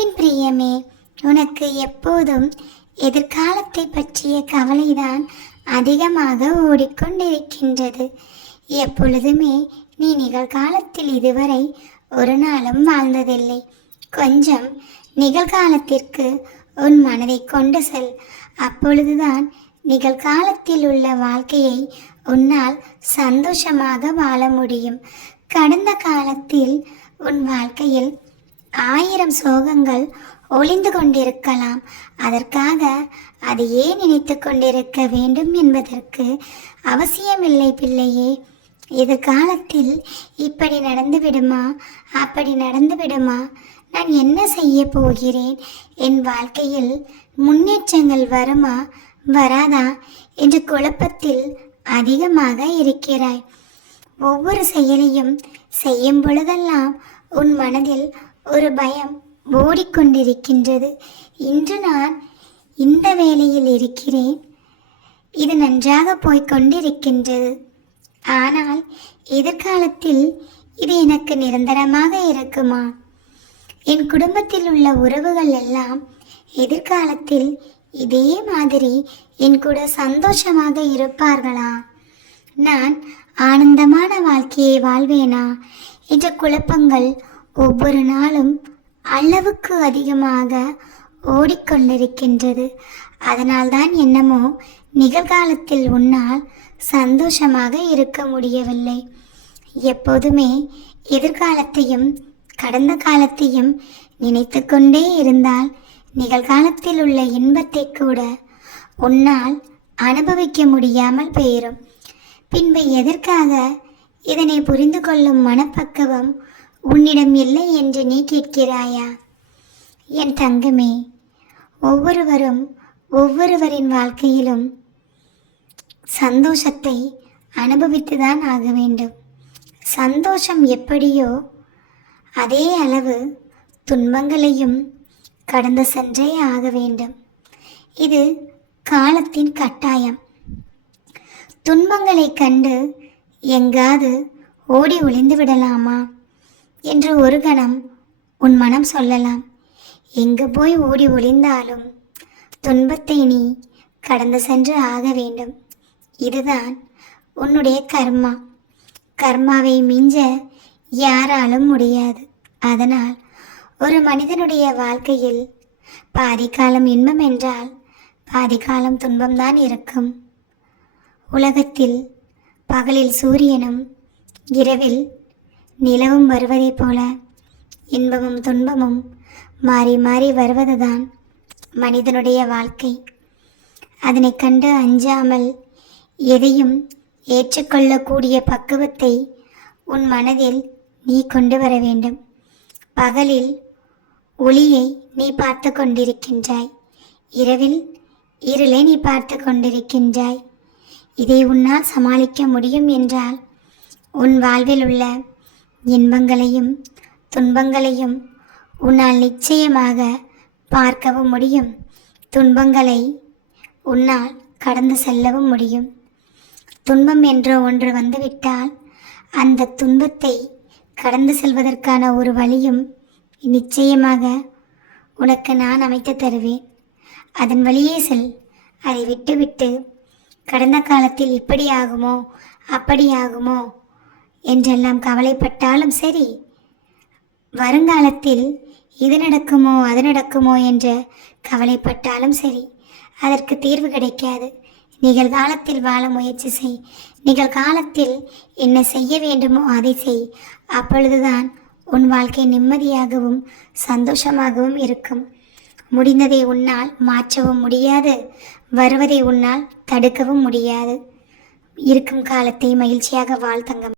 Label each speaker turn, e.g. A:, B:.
A: அன்பின் பிரியமே உனக்கு எப்போதும் எதிர்காலத்தை பற்றிய கவலைதான் அதிகமாக ஓடிக்கொண்டிருக்கின்றது. எப்பொழுதுமே நீ நிகழ்காலத்தில் இதுவரை ஒரு நாளும் வாழ்ந்ததில்லை. கொஞ்சம் நிகழ்காலத்திற்கு உன் மனதை கொண்டு செல். அப்பொழுதுதான் நிகழ்காலத்தில் உள்ள வாழ்க்கையை உன்னால் சந்தோஷமாக வாழ முடியும். கடந்த காலத்தில் உன் வாழ்க்கையில் ஆயிரம் சோகங்கள் ஒளிந்து கொண்டிருக்கலாம். அதற்காக அது ஏன் நினைத்து கொண்டிருக்க வேண்டும் என்பதற்கு அவசியமில்லை பிள்ளையே. எதிர்காலத்தில் இப்படி நடந்து விடுமா அப்படி நடந்து விடுமா நான் என்ன செய்ய போகிறேன்? என் வாழ்க்கையில் முன்னேற்றங்கள் வருமா? வராதா? என்ற குழப்பத்தில் அதிகமாக இருக்கிறாய். ஒவ்வொரு செயலையும் செய்யும் பொழுதெல்லாம் உன் மனதில் ஒரு பயம் ஓடிக்கொண்டிருக்கின்றது. இன்று நான் இந்த வேலையில் இருக்கிறேன். இது நன்றாக போய்கொண்டிருக்கின்றது ஆனால் எதிர்காலத்தில் இது எனக்கு நிரந்தரமாக இருக்குமா? என் குடும்பத்தில் உள்ள உறவுகள் எல்லாம் எதிர்காலத்தில் இதே மாதிரி என் கூட சந்தோஷமாக இருப்பார்களா? நான் ஆனந்தமான வாழ்க்கையை வாழ்வேனா? என்ற குழப்பங்கள் ஒவ்வொரு நாளும் அளவுக்கு அதிகமாக ஓடிக்கொண்டிருக்கின்றது. அதனால்தான் என்னமோ நிகழ்காலத்தில் உன்னால் சந்தோஷமாக இருக்க முடியவில்லை. எப்போதுமே எதிர்காலத்தையும் கடந்த காலத்தையும் நினைத்து கொண்டே இருந்தால் நிகழ்காலத்தில் உள்ள இன்பத்தை கூட உன்னால் அனுபவிக்க முடியாமல் போயிடும் பின்பு எதற்காக இதனை புரிந்து கொள்ளும் மனப்பக்குவம் உன்னிடம் இல்லை என்று நீ கேட்கிறாயா? என் தங்கமே ஒவ்வொருவரும் ஒவ்வொருவரின் வாழ்க்கையிலும் சந்தோஷத்தை அனுபவித்துதான் ஆக வேண்டும். சந்தோஷம் எப்படியோ அதே அளவு துன்பங்களையும் கடந்து சென்றே ஆக வேண்டும். இது காலத்தின் கட்டாயம். துன்பங்களை கண்டு எங்காது ஓடி ஒளிந்து விடலாமா? என்று ஒரு கணம் உன் மனம் சொல்லலாம். எங்கு போய் ஓடி ஒளிந்தாலும் துன்பத்தை நீ கடந்து சென்று ஆக வேண்டும். இதுதான் உன்னுடைய கர்மா. கர்மாவை மிஞ்ச யாராலும் முடியாது. அதனால் ஒரு மனிதனுடைய வாழ்க்கையில் பாதிக்காலம் இன்பம் என்றால் பாதிக்காலம் துன்பம்தான் இருக்கும். உலகத்தில் பகலில் சூரியனும் இரவில் நிலவும் வருவதைப் போல இன்பமும் துன்பமும் மாறி மாறி வருவதுதான் மனிதனுடைய வாழ்க்கை. அதனை கண்டு அஞ்சாமல் எதையும் ஏற்றுக்கொள்ளக்கூடிய பக்குவத்தை உன் மனதில் நீ கொண்டு வர வேண்டும். பகலில் ஒளியை நீ பார்த்து கொண்டிருக்கின்றாய். இரவில் இருளை நீ பார்த்து கொண்டிருக்கின்றாய். இதை உன்னால் சமாளிக்க முடியும் என்றால் உன் வாழ்வில் உள்ள இன்பங்களையும் துன்பங்களையும் உன்னால் நிச்சயமாக பார்க்கவும் முடியும். துன்பங்களை உன்னால் கடந்து செல்லவும் முடியும். துன்பம் என்ற ஒன்று வந்துவிட்டால் அந்த துன்பத்தை கடந்து செல்வதற்கான ஒரு வழியும் நிச்சயமாக உனக்கு நான் அமைத்து தருவேன். அதன் வழியே செல். அதை விட்டுவிட்டு கடந்த காலத்தில் இப்படி ஆகுமோ அப்படி ஆகுமோ என்றெல்லாம் கவலைப்பட்டாலும் சரி வருங்காலத்தில் இது நடக்குமோ அது நடக்குமோ என்று கவலைப்பட்டாலும் சரி அதற்கு தீர்வு கிடைக்காது. நிகழ்காலத்தில் வாழ முயற்சி செய். நிகழ்காலத்தில் என்ன செய்ய வேண்டுமோ அதை செய். அப்பொழுதுதான் உன் வாழ்க்கை நிம்மதியாகவும் சந்தோஷமாகவும் இருக்கும். முடிந்ததை உன்னால் மாற்றவும் முடியாது. வருவதை உன்னால் தடுக்கவும் முடியாது. இருக்கும் காலத்தை மகிழ்ச்சியாக வாழ் தங்கம்.